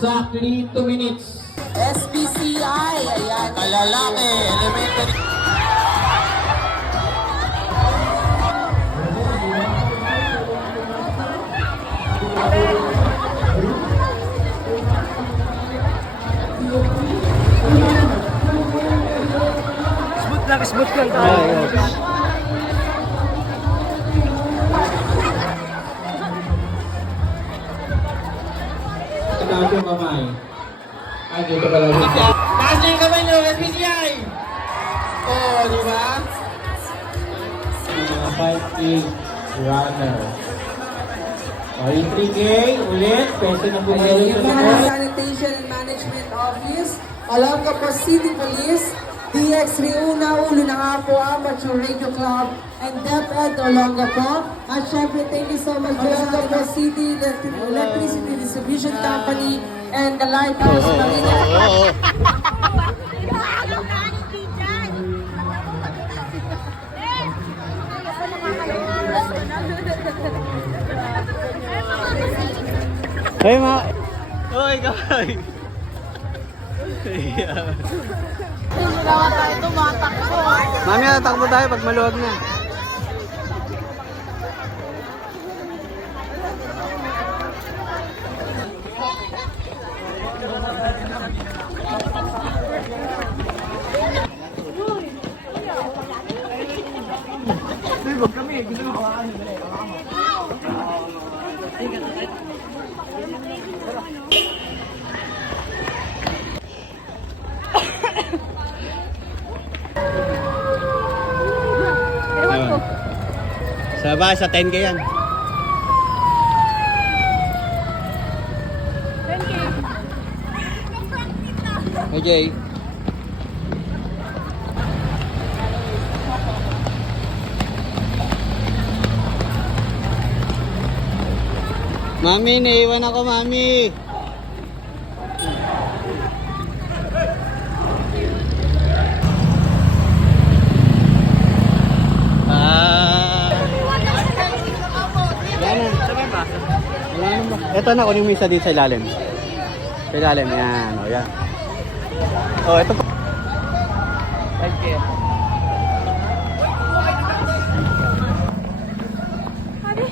Exactly 2 minutes. SPCI, ayan. Kalalaki, elementary. Smooth lang tayo. Taas yung kamay. Ay, dito pala rin. Taas na yung kamay nyo, SPCI! Oh, di ba? Mga 5K runner. O, yung 3K, ulit. Pwede na po Ayan, yung mga Sanitation and Management Office, Olongapo City Police, DX Riuna, Ulo ng Apo, Amateur Radio Club, and DepEd Olongapo. At syempre, thank you so much Olongapo City, the Electricity Distribution Company, and the Lighthouse Marina. Hey, ma. Oy, kaway. Ginawa tayo tumatakbo. Mami, tatakbo tayo pag maluwag na. Sabay sa 10K yan. 10K. Okay. Mami, naiwan ako, mami. Ito na, kunin mo isa dito sa ilalim. Sa ilalim, yan. O, yan. O, ito po. 5K. Adi,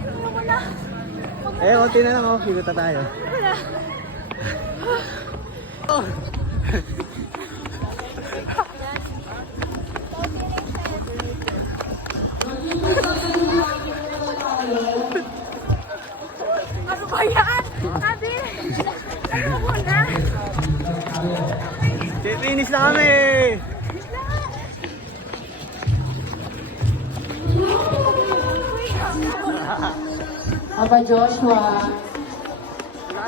ano mo na? Konti na lang, Higuta tayo. Oh. Ano ba yan? Adi, ano mo na? Finish na kami! Aba Joshua.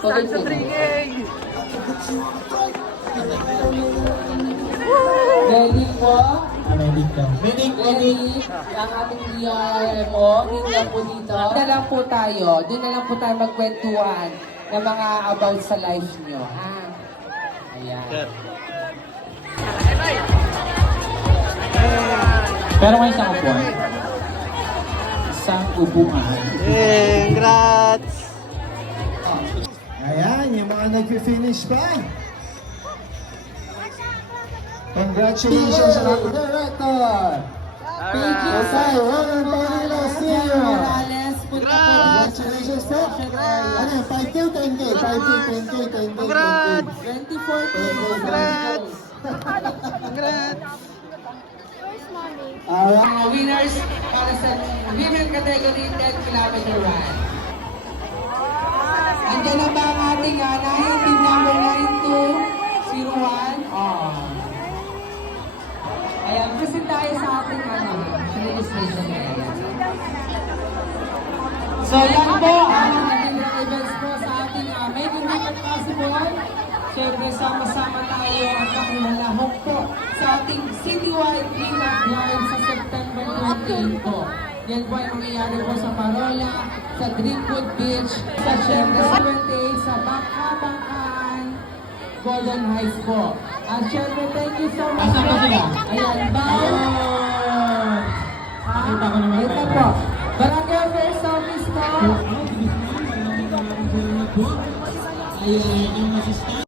Last sa 3K! Ready po? Medic ka. Medic, medic. Ready? Ang ating DRMO, hindi lang po dito. Doon na lang po tayo. Doon na lang po tayo magkwentuhan ng mga about sa life nyo. Ha? Ayan. Pero may isang upuan. Isang upuan. Congrats! Ayan, yung mga nag-finish pa. Congratulations sa mga director. Thank you, Okay, Ronald Paulino Sr. Morales. Punta po. Congratulations po. Ano, 5K, 10K, 5K, 10K, 10K, 10K. Congrats! 2014. Congrats! Congrats! Where's mommy? Alright. Mga winners para sa women category 10 kilometer run. Andiyan na ba ang ating team number 9201? Ayan, kasi tayo sa ating registration area. So yan po ang naging events po sa ating Make It Happen Possible. Siyempre sama-sama tayo at nakulalahok po sa ating citywide cleanup drive sa September 28 po. Yan po ay mangyayari po sa Parola, sa Greenwood Beach, sa Siyempre 78 sa Bangka-Bangkaan, Golden Heights po. At syempre, thank you so much. Asa pa sila? Ayan, bye! Nakita ko naman. Ito po. Barangay Affairs Office po. Ayan, yung assistant.